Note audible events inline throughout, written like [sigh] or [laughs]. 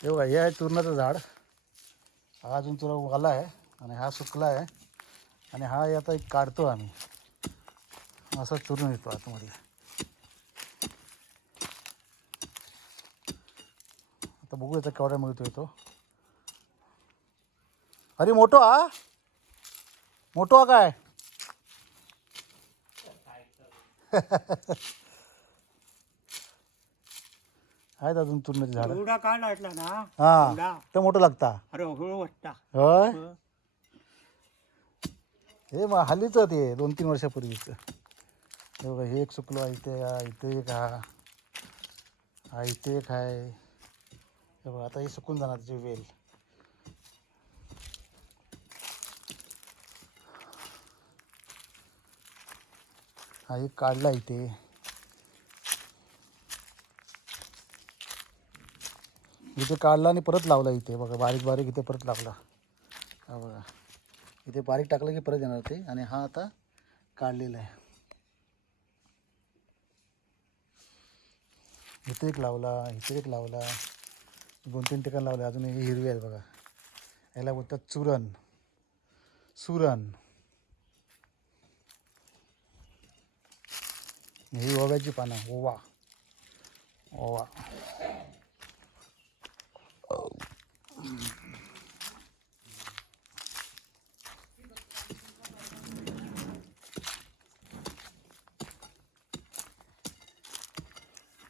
हे बघा हे आहे तुरणाचं झाड. हा अजून तुला आला आहे आणि हा सुकला आहे. आणि हा आता एक काढतो आम्ही. असा चुरून येतो आतमध्ये. आता बघू याचा केवढा मिळतो येतो. अरे मोठो हा. मोठो हा काय? [laughs] आहेत अजून तुरणाची झाडं. एवढा का लाटला ना हा. ते मोठं लागता. अरे हळू वाटता होय? हे. मग हल्लीच ते दोन तीन वर्षापूर्वीचं. हे बघा हे एक चुकलो आहे इथे हा इथे एक हा. हा इथे एक आहे हे बघा आता हे सुकून जाणार त्याची वेल. हा एक काढला इथे. इथे काढला आणि परत लावला इथे. बघा बारीक बारीक इथे परत लावला हा बघा. इथे बारीक टाकलं की परत येणार ते. आणि हा आता काढलेला आहे. इथे एक लावला इथे एक लावला. दोन तीन ठिकाण लावले. अजून हे हिरवे आहेत बघा. याला बोलतात चुरण. सुरण. ही ओव्याची पानं. ओवा. ओवा.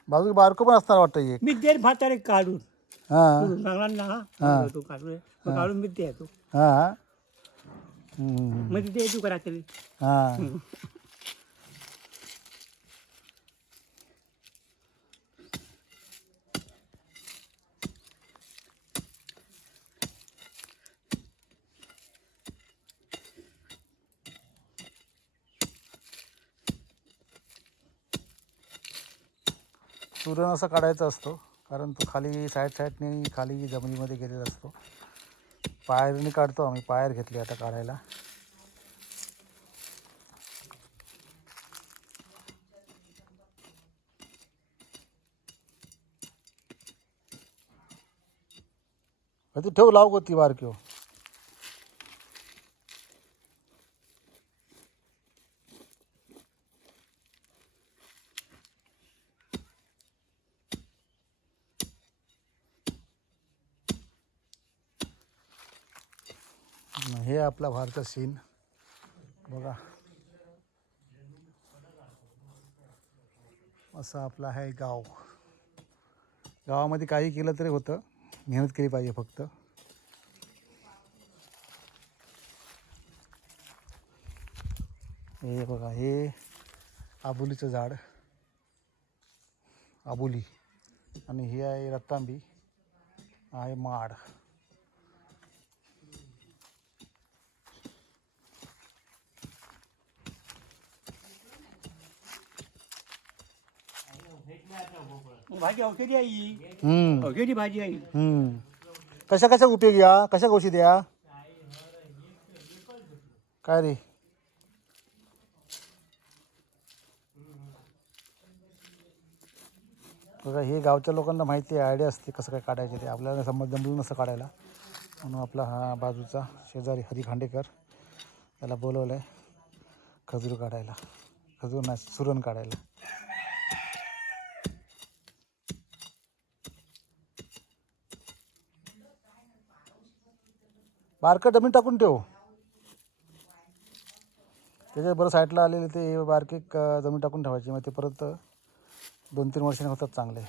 बाजू बारको पण असणार वाटतं एक. मी देर भातारे काढून. हां. हा. तू काढून मग काढून मी दे तू हां. मग ते तू करा तरी हां तुरण असा काढायचा असतो कारण तो खाली साईड साईडने खाली जमिनीमध्ये गेलेला असतो. पायरने काढतो आम्ही पायर घेतली आता काढायला. ती ठेव लाव गो ती बारक्यो हो. हे आपला बाहेरचा सीन बघा. असं आपलं आहे गाव. गावामध्ये काही केलं तरी होतं. मेहनत केली पाहिजे फक्त. हे बघा हे आबोलीचं झाड. आबोली. आणि हे आहे रतांबी आहे माड. भाजी औषधी आई हम्म, औषधी भाजी आई हम्म. कशा कशा उपयोगी या? कशा गोष्टी द्या काय रे? बघा हे गावच्या लोकांना माहिती आहे आयडिया असते कसं काय काढायचे ते. आपल्याला समज जमलं नसतं काढायला. म्हणून आपला हा बाजूचा शेजारी हरी खांडेकर त्याला बोलवलं आहे खजूर काढायला. खजूर नाही सुरण काढायला. बारकं जमीन टाकून ठेव. त्याच्या बरं साईडला आलेले ते बारके जमीन टाकून ठेवायची. मग ते परत दोन तीन वर्षांनी होतात चांगले.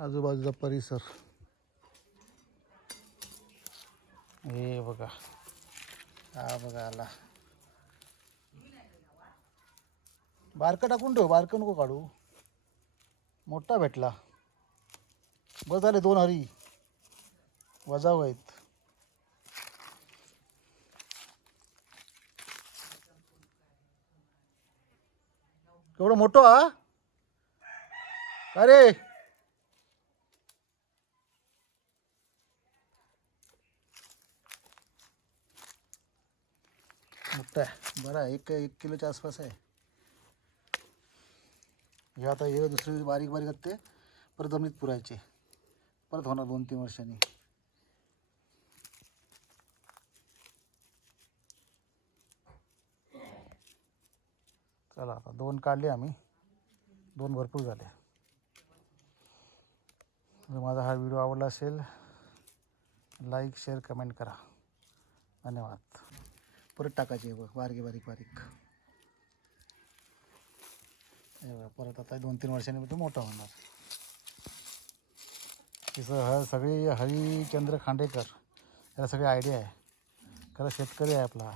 आजूबाजूचा परिसर. हे बघा. हा बघा आला. बारकं टाकून ठेव बारकं नको काढू. मोठा भेटला. बस झाले दोन हरी. वजाव आहेत केवढं मोठं हा? अरे मोठा आहे. बरं एक एक किलोच्या आसपास आहे. हे आता हे दुसरे बारीक बारीक ते परत जमिनीत पुरायचे. परत होणार दोन तीन वर्षांनी. चला आता दोन काढले आम्ही. दोन भरपूर झाले. जर माझा हा व्हिडिओ आवडला असेल लाईक शेअर कमेंट करा. धन्यवाद. परत टाकायचे बघ बारीक बारीक बारीक. परत आता दोन तीन वर्षांनी तो मोठा होणार. तिचं ह सगळी हरिचंद्र खांडेकर याला सगळी आयडिया आहे. खरं शेतकरी आहे आपला.